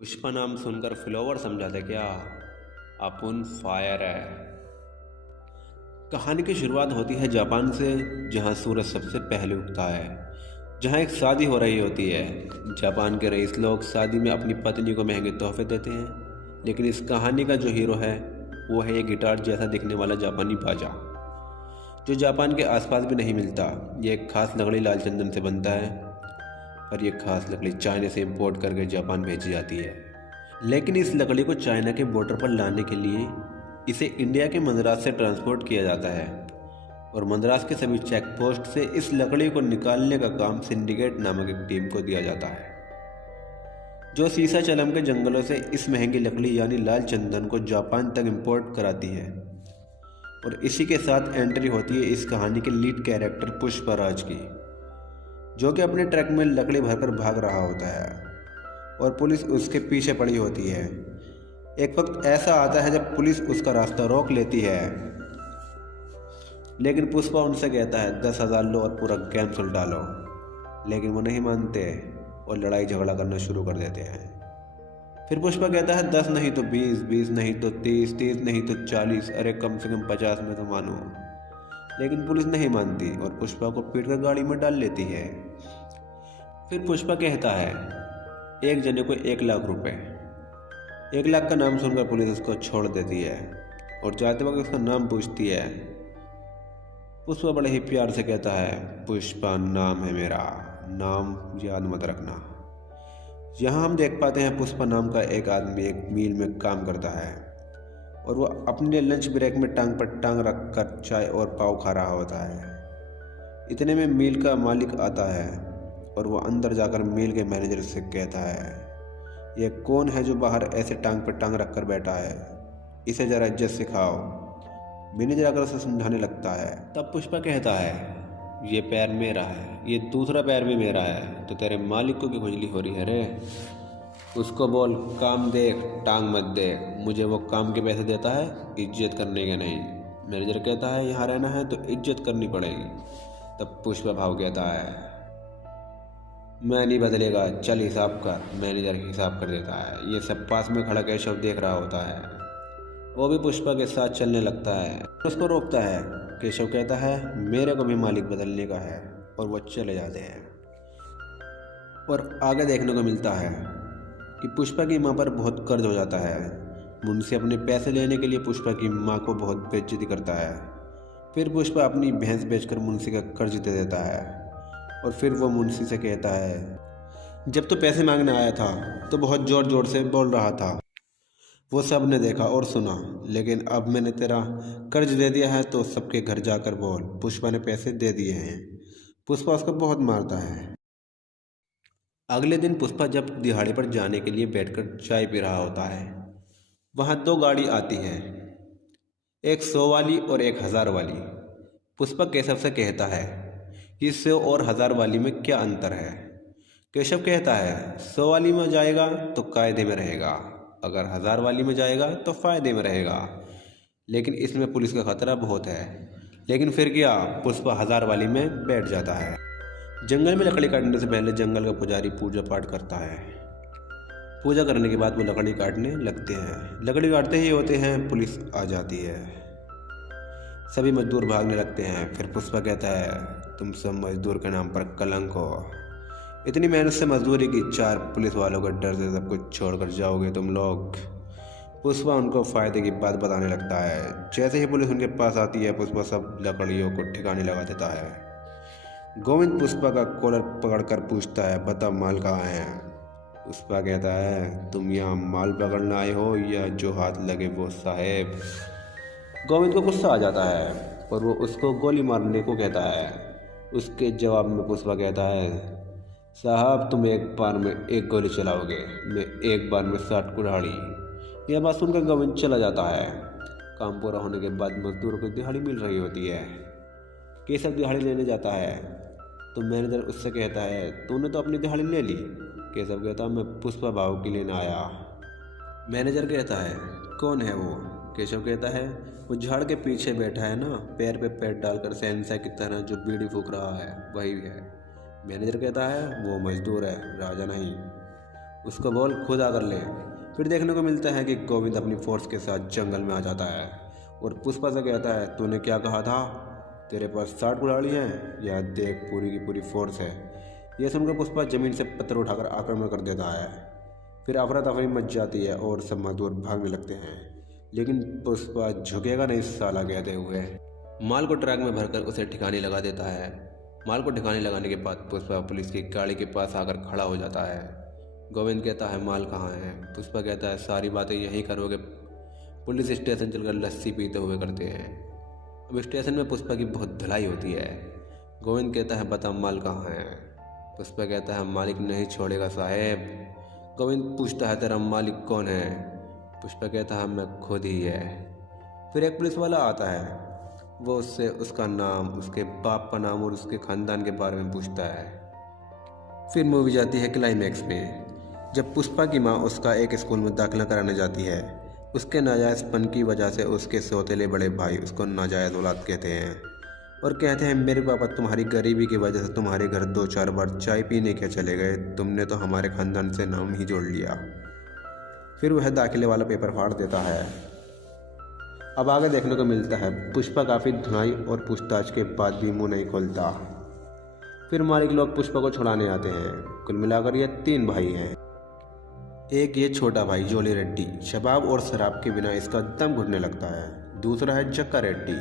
पुष्पा नाम सुनकर फ्लावर समझा था क्या? अपुन फायर है। कहानी की शुरुआत होती है जापान से, जहां सूरज सबसे पहले उगता है, जहां एक शादी हो रही होती है। जापान के रईस लोग शादी में अपनी पत्नी को महंगे तोहफे देते हैं, लेकिन इस कहानी का जो हीरो है वो है एक गिटार जैसा दिखने वाला जापानी बाजा, जो जापान के आसपास भी नहीं मिलता। ये एक खास लकड़ी लाल चंदन से बनता है, पर यह खास लकड़ी चाइना से इंपोर्ट करके जापान भेजी जाती है। लेकिन इस लकड़ी को चाइना के बॉर्डर पर लाने के लिए इसे इंडिया के मद्रास से ट्रांसपोर्ट किया जाता है, और मद्रास के सभी चेक पोस्ट से इस लकड़ी को निकालने का काम सिंडिकेट नामक एक टीम को दिया जाता है, जो सीसा चलम के जंगलों से इस महंगी लकड़ी यानी लाल चंदन को जापान तक इंपोर्ट कराती है। और इसी के साथ एंट्री होती है इस कहानी के लीड कैरेक्टर पुष्पराज की, जो कि अपने ट्रक में लकड़ी भरकर भाग रहा होता है और पुलिस उसके पीछे पड़ी होती है। एक वक्त ऐसा आता है जब पुलिस उसका रास्ता रोक लेती है, लेकिन पुष्पा उनसे कहता है 10,000 लो और पूरा गेम सुलटा लो, लेकिन वो नहीं मानते और लड़ाई झगड़ा करना शुरू कर देते हैं। फिर पुष्पा कहता है 10 नहीं तो 20, 20 नहीं तो 30, 30 नहीं तो 40, अरे कम से कम 50 में तो मानो। लेकिन पुलिस नहीं मानती और पुष्पा को पीट कर गाड़ी में डाल लेती है। फिर पुष्पा कहता है एक जने को 1,00,000 रुपए। 1,00,000 का नाम सुनकर पुलिस उसको छोड़ देती है और जाते वक्त उसका नाम पूछती है। पुष्पा बड़े ही प्यार से कहता है पुष्पा नाम है मेरा, नाम याद मत रखना। यहाँ हम देख पाते हैं पुष्पा नाम का एक आदमी एक मिल में काम करता है, और वो अपने लंच ब्रेक में टांग पर टांग रख कर चाय और पाव खा रहा होता है। इतने में मिल का मालिक आता है और वो अंदर जाकर मिल के मैनेजर से कहता है ये कौन है जो बाहर ऐसे टांग पर टांग रख कर बैठा है, इसे जरा इज्जत सिखाओ। मैनेजर आकर उसे समझाने लगता है। तब पुष्पा कहता है ये पैर मेरा है, ये दूसरा पैर भी मेरा है, तो तेरे मालिक को क्यों खुजली हो रही है रे? उसको बोल काम देख टांग मत देख, मुझे वो काम के पैसे देता है, इज्जत करने के नहीं। मैनेजर कहता है यहाँ रहना है तो इज्जत करनी पड़ेगी। तब पुष्पा भाव कहता है मैं नहीं बदलेगा, चल हिसाब कर। मैनेजर हिसाब कर देता है। ये सब पास में खड़ा केशव देख रहा होता है, वो भी पुष्पा के साथ चलने लगता है, उसको रोकता है। केशव कहता है मेरे को भी मालिक बदलने का है, और वो चले जाते हैं। और आगे देखने को मिलता है कि पुष्पा की माँ पर बहुत कर्ज हो जाता है। मुंशी अपने पैसे लेने के लिए पुष्पा की माँ को बहुत बेइज्जती करता है। फिर पुष्पा अपनी भैंस बेचकर मुंशी का कर्ज दे देता है, और फिर वो मुंशी से कहता है जब तो पैसे मांगने आया था तो बहुत ज़ोर ज़ोर से बोल रहा था, वो सब ने देखा और सुना, लेकिन अब मैंने तेरा कर्ज दे दिया है तो सबके घर जाकर बोल पुष्पा ने पैसे दे दिए हैं। पुष्पा उसको बहुत मारता है। अगले दिन पुष्पा जब दिहाड़ी पर जाने के लिए बैठकर चाय पी रहा होता है, वहाँ 2 गाड़ी आती हैं, एक 100 वाली और एक 1000 वाली। पुष्पा केशव से कहता है कि 100 और 1000 वाली में क्या अंतर है? केशव कहता है 100 वाली में जाएगा तो कायदे में रहेगा, अगर 1000 वाली में जाएगा तो फ़ायदे में रहेगा, लेकिन इसमें पुलिस का खतरा बहुत है। लेकिन फिर क्या, पुष्पा 1000 वाली में बैठ जाता है। जंगल में लकड़ी काटने से पहले जंगल का पुजारी पूजा पाठ करता है। पूजा करने के बाद वो लकड़ी काटने लगते हैं। लकड़ी काटते ही होते हैं पुलिस आ जाती है। सभी मजदूर भागने लगते हैं। फिर पुष्पा कहता है तुम सब मजदूर के नाम पर कलंक हो, इतनी मेहनत से मजदूरी की, 4 पुलिस वालों का डर से सब कुछ छोड़कर जाओगे तुम लोग। पुष्पा उनको फ़ायदे की बात बताने लगता है। जैसे ही पुलिस उनके पास आती है पुष्पा सब लकड़ियों को ठिकाने लगा देता है। गोविंद पुष्पा का कॉलर पकड़कर पूछता है बता माल कहाँ है? पुष्पा कहता है तुम यहाँ माल पकड़ना आए हो या जो हाथ लगे वो साहेब? गोविंद को गुस्सा आ जाता है और वो उसको गोली मारने को कहता है। उसके जवाब में पुष्पा कहता है साहब तुम एक बार में 1 गोली चलाओगे, मैं एक बार में 60 कुल्हाड़ी। यह बात सुनकर गोविंद चला जाता है। काम पूरा होने के बाद मजदूरों को दिहाड़ी मिल रही होती है। केशव दिहाड़ी लेने जाता है तो मैनेजर उससे कहता है तूने तो अपनी दिहाड़ी ले ली। केशव कहता मैं पुष्पा भाव की लेने आया। मैनेजर कहता है कौन है वो? केशव कहता है वो झाड़ के पीछे बैठा है ना, पैर पे पैर डालकर शहंशाह की तरह जो बीड़ी फूंक रहा है, वही है। मैनेजर कहता है वो मजदूर है, राजा नहीं। उसको बोल खुद आकर ले। फिर देखने को मिलता है कि गोविंद अपनी फोर्स के साथ जंगल में आ जाता है और पुष्पा से कहता है, तूने क्या कहा था, तेरे पास 60 कुल्हाड़ी हैं, या देख पूरी की पूरी फोर्स है। यह सुनकर पुष्पा ज़मीन से पत्थर उठाकर आक्रमण कर देता है। फिर अफरा तफरी मच जाती है और सब मजदूर भागने लगते हैं, लेकिन पुष्पा झुकेगा नहीं साला कहते हुए माल को ट्रक में भरकर उसे ठिकाने लगा देता है। माल को ठिकाने लगाने के बाद पुष्पा पुलिस की गाड़ी के पास आकर खड़ा हो जाता है। गोविंद कहता है, माल कहाँ है। पुष्पा कहता है, सारी बातें यहीं करोगे। पुलिस स्टेशन चलकर लस्सी पीते हुए करते हैं। अब स्टेशन में पुष्पा की बहुत धुलाई होती है। गोविंद कहता है, बता माल कहाँ है। पुष्पा कहता है, मालिक नहीं छोड़ेगा साहेब। गोविंद पूछता है, तेरा मालिक कौन है। पुष्पा कहता है, मैं खुद ही है। फिर एक पुलिस वाला आता है, वो उससे उसका नाम, उसके बाप का नाम और उसके ख़ानदान के बारे में पूछता है। फिर मूवी जाती है क्लाइमैक्स में, जब पुष्पा की माँ उसका एक स्कूल में दाखिला कराने जाती है। उसके नाजायज़पन की वजह से उसके सौतेले बड़े भाई उसको नाजायज़ औलाद कहते हैं और कहते हैं, मेरे पापा तुम्हारी गरीबी की वजह से तुम्हारे घर 2-4 बार चाय पीने के चले गए, तुमने तो हमारे ख़ानदान से नाम ही जोड़ लिया। फिर वह दाखिले वाला पेपर फाड़ देता है। अब आगे देखने को मिलता है, पुष्पा काफ़ी धुनाई और पूछताछ के बाद भी मुंह नहीं खोलता। फिर मालिक लोग पुष्पा को छुड़ाने आते हैं। कुल मिलाकर ये 3 भाई हैं। एक ये छोटा भाई जोली रेड्डी, शबाब और शराब के बिना इसका दम घुटने लगता है। दूसरा है जक्का रेड्डी।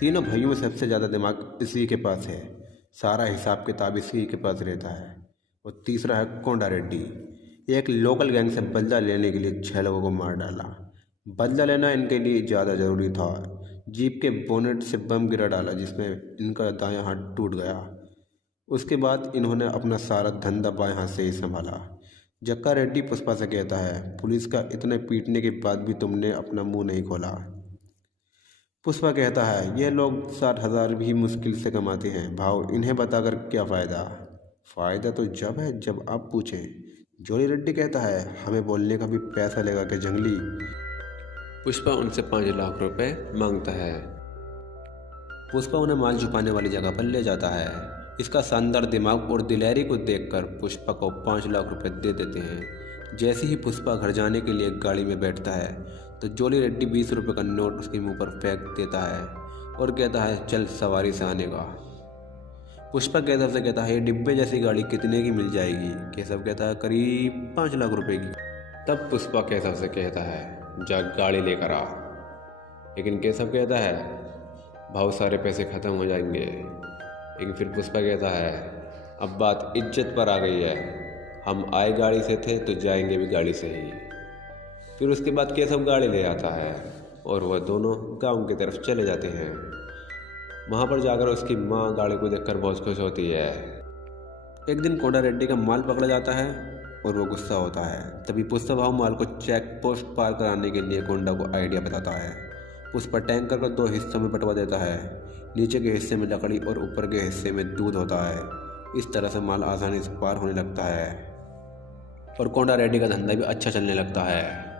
तीनों भाइयों में सबसे ज़्यादा दिमाग इसी के पास है, सारा हिसाब किताब इसी के पास रहता है। और तीसरा है कोंडा रेड्डी, एक लोकल गैंग से बदला लेने के लिए 6 लोगों को मार डाला। बदला लेना इनके लिए ज़्यादा ज़रूरी था। जीप के बोनेट से बम गिरा डाला, जिसमें इनका दायां हाथ टूट गया। उसके बाद इन्होंने अपना सारा धंधा बाएं हाथ से ही संभाला। जक्का रेड्डी पुष्पा से कहता है, पुलिस का इतने पीटने के बाद भी तुमने अपना मुंह नहीं खोला। पुष्पा कहता है, ये लोग 60,000 भी मुश्किल से कमाते हैं भाव, इन्हें बताकर क्या फ़ायदा। फ़ायदा तो जब है जब आप पूछें। जोली रेड्डी कहता है, हमें बोलने का भी पैसा लेगा कि जंगली। पुष्पा उनसे 5 लाख रुपए मांगता है। पुष्पा उन्हें माल छुपाने वाली जगह पर ले जाता है। इसका शानदार दिमाग और दिलेरी को देखकर पुष्पा को 5 लाख रुपए दे देते हैं। जैसे ही पुष्पा घर जाने के लिए गाड़ी में बैठता है तो जोली रेड्डी 20 रुपये का नोट उसके मुंह पर फेंक देता है और कहता है, चल सवारी से आने का। पुष्पा केशव से कहता है, ये डिब्बे जैसी गाड़ी कितने की मिल जाएगी। केशव कहता है, करीब 5 लाख रुपए की। तब पुष्पा केशव से कहता है, जा गाड़ी लेकर आ। लेकिन केशव कहता है, भाव सारे पैसे ख़त्म हो जाएंगे। लेकिन फिर पुष्पा कहता है, अब बात इज्जत पर आ गई है, हम आए गाड़ी से थे तो जाएंगे भी गाड़ी से ही। फिर उसके बाद केशव गाड़ी ले आता है और वह दोनों गांव की तरफ चले जाते हैं। वहाँ पर जाकर उसकी माँ गाड़ी को देखकर बहुत खुश होती है। एक दिन कोंडा रेड्डी का माल पकड़ा जाता है और वो गुस्सा होता है। तभी पुष्पा भाव माल को चेक पोस्ट पार कराने के लिए कोंडा को आइडिया बताता है। पुष्पा टैंकर को 2 हिस्सों में बंटवा देता है। नीचे के हिस्से में लकड़ी और ऊपर के हिस्से में दूध होता है। इस तरह से माल आसानी से पार होने लगता है और कोंडा रेड्डी का धंधा भी अच्छा चलने लगता है।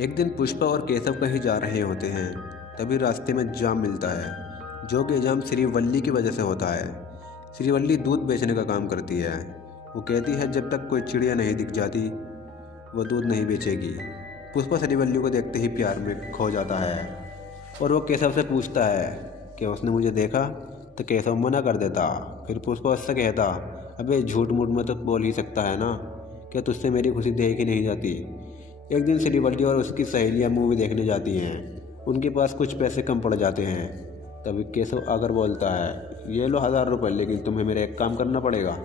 एक दिन पुष्पा और केशव कहीं जा रहे होते हैं, तभी रास्ते में जाम मिलता है, जो कि जाम श्रीवल्ली की वजह से होता है। श्रीवल्ली दूध बेचने का काम करती है। वो कहती है, जब तक कोई चिड़िया नहीं दिख जाती वो दूध नहीं बेचेगी। पुष्पा श्रीवल्ली को देखते ही प्यार में खो जाता है और वो केशव से पूछता है कि उसने मुझे देखा, तो केशव मना कर देता। फिर पुष्पा उससे कहता, अबे झूठ मूठ में तो बोल ही सकता है ना, क्या तुझसे मेरी खुशी देख ही नहीं जाती। एक दिन श्रीवल्ली और उसकी सहेलियाँ मूवी देखने जाती हैं। उनके पास कुछ पैसे कम पड़ जाते हैं। तभी केशव आकर बोलता है, ये लो 1000 रुपये, लेकिन तुम्हें मेरा एक काम करना पड़ेगा।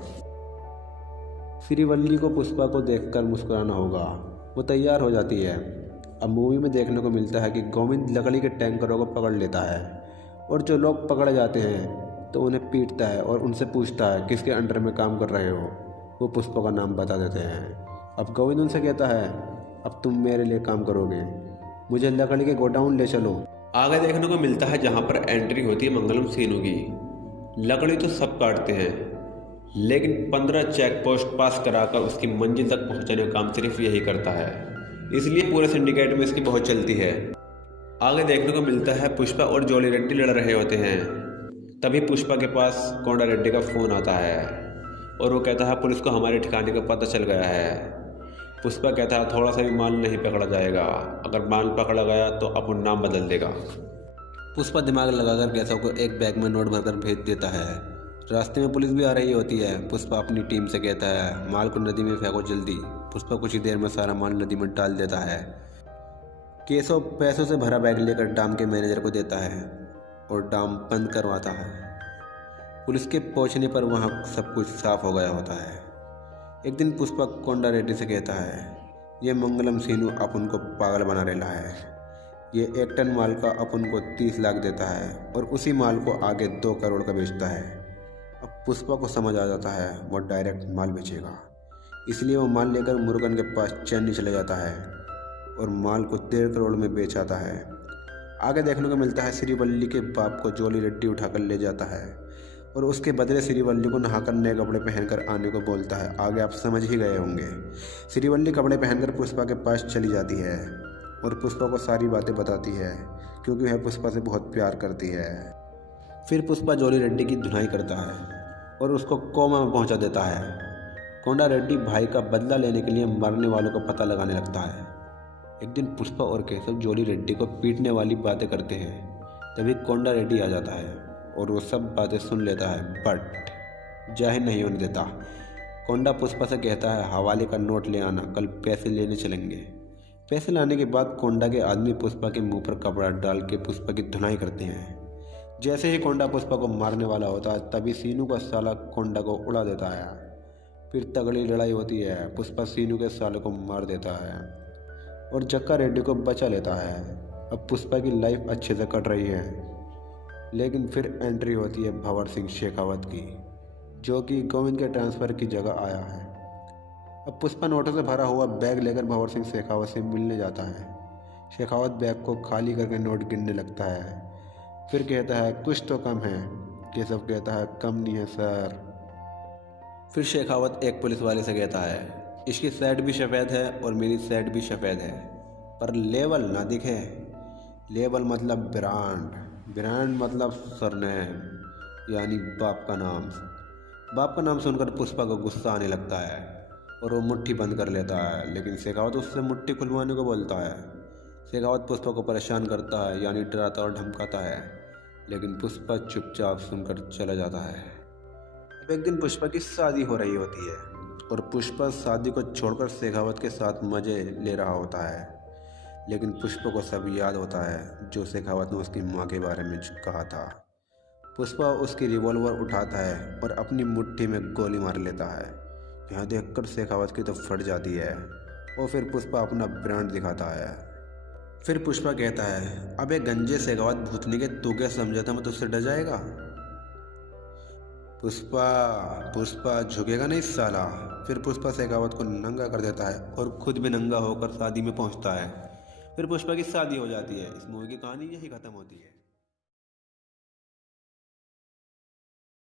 श्रीवल्ली को पुष्पा को देखकर मुस्कुराना होगा। वो तैयार हो जाती है। अब मूवी में देखने को मिलता है कि गोविंद लकड़ी के टैंकरों को पकड़ लेता है और जो लोग पकड़े जाते हैं तो उन्हें पीटता है और उनसे पूछता है, किसके अंडर में काम कर रहे हो। वो पुष्पा का नाम बता देते हैं। अब गोविंद उनसे कहता है, अब तुम मेरे लिए काम करोगे, मुझे लकड़ी के गोडाउन ले चलो। आगे देखने को मिलता है जहाँ पर एंट्री होती है मंगलम सीनू की। लकड़ी तो सब काटते हैं, लेकिन 15 चेक पोस्ट पास कराकर उसकी मंजिल तक पहुँचाने का काम सिर्फ यही करता है, इसलिए पूरे सिंडिकेट में इसकी बहुत चलती है। आगे देखने को मिलता है पुष्पा और जोली रेड्डी लड़ रहे होते हैं। तभी पुष्पा के पास कोंडा रेड्डी का फ़ोन आता है और वो कहता है पुलिस को हमारे ठिकाने का पता चल गया है। पुष्पा कहता है थोड़ा सा भी माल नहीं पकड़ा जाएगा, अगर माल पकड़ा गया तो अपन नाम बदल देगा। पुष्पा दिमाग लगाकर केशव को एक बैग में नोट भरकर भेज देता है। रास्ते में पुलिस भी आ रही होती है। पुष्पा अपनी टीम से कहता है माल को नदी में फेंको जल्दी। पुष्पा कुछ ही देर में सारा माल नदी में डाल देता है। केशव पैसों से भरा बैग लेकर डाम के मैनेजर को देता है और डाम बंद करवाता है। पुलिस के पहुंचने पर वहां सब कुछ साफ हो गया होता है। एक दिन पुष्पा कोंडा रेड्डी से कहता है ये मंगलम सीनू अपन को पागल बना रहा है। ये 1 टन माल का अपन को 30 लाख देता है और उसी माल को आगे 2 करोड़ का बेचता है। अब पुष्पा को समझ आ जाता है वो डायरेक्ट माल बेचेगा, इसलिए वो माल लेकर मुरुगन के पास चेन्नई चले जाता है और माल को 1.5 करोड़ में बेच आता है। आगे देखने को मिलता है श्रीवल्ली के बाप को जोली रेड्डी उठाकर ले जाता है और उसके बदले श्रीवल्ली को नहाकर नए कपड़े पहनकर आने को बोलता है। आगे आप समझ ही गए होंगे। श्रीवल्ली कपड़े पहनकर पुष्पा के पास चली जाती है और पुष्पा को सारी बातें बताती है क्योंकि वह पुष्पा से बहुत प्यार करती है। फिर पुष्पा जोली रेड्डी की धुनाई करता है और उसको कोमा में पहुंचा देता है। कोंडा रेड्डी भाई का बदला लेने के लिए मरने वालों का पता लगाने लगता है। एक दिन पुष्पा और केशव जोली रेड्डी को पीटने वाली बातें करते हैं। तभी कोंडा रेड्डी आ जाता है और वो सब बातें सुन लेता है बट जाहिर नहीं होने देता। कोंडा पुष्पा से कहता है हवाले का नोट ले आना, कल पैसे लेने चलेंगे। पैसे लाने के बाद कोंडा के आदमी पुष्पा के मुंह पर कपड़ा डाल के पुष्पा की धुनाई करते हैं। जैसे ही कोंडा पुष्पा को मारने वाला होता है तभी सीनू का साला कोंडा को उड़ा देता है। फिर तगड़ी लड़ाई होती है। पुष्पा सीनू के साले को मार देता है और जक्का रेड्डी को बचा लेता है। अब पुष्पा की लाइफ अच्छे से कट रही है, लेकिन फिर एंट्री होती है भंवर सिंह शेखावत की, जो कि गोविंद के ट्रांसफ़र की जगह आया है। अब पुष्पा नोटों से भरा हुआ बैग लेकर भंवर सिंह शेखावत से मिलने जाता है। शेखावत बैग को खाली करके नोट गिनने लगता है। फिर कहता है कुछ तो कम है। केशव कहता है कम नहीं है सर। फिर शेखावत एक पुलिस वाले से कहता है इसकी शर्ट भी सफ़ेद है और मेरी शर्ट भी सफ़ेद है, पर लेबल ना दिखे। लेबल मतलब ब्रांड, ब्रांड मतलब सरनेम, यानी बाप का नाम। बाप का नाम सुनकर पुष्पा को गुस्सा आने लगता है और वो मुट्ठी बंद कर लेता है, लेकिन शेखावत उससे मुट्ठी खुलवाने को बोलता है। शेखावत पुष्पा को परेशान करता है, यानी डराता और धमकाता है, लेकिन पुष्पा चुपचाप सुनकर चला जाता है। अब एक दिन पुष्पा की शादी हो रही होती है और पुष्पा शादी को छोड़कर शेखावत के साथ मज़े ले रहा होता है, लेकिन पुष्पा को सब याद होता है जो शेखावत ने उसकी माँ के बारे में कहा था। पुष्पा उसकी रिवॉल्वर उठाता है और अपनी मुट्ठी में गोली मार लेता है। यह देखकर शेखावत की तो फट जाती है और फिर पुष्पा अपना ब्रांड दिखाता है। फिर पुष्पा कहता है अबे गंजे शेखावत भूतनी के, तू क्या समझा था मैं तुझसे डर जाएगा? पुष्पा झुकेगा नहीं साला। फिर पुष्पा शेखावत को नंगा कर देता है और खुद भी नंगा होकर शादी में पहुंचता है। फिर पुष्पा की शादी हो जाती है। इस मूवी की कहानी यही खत्म होती है।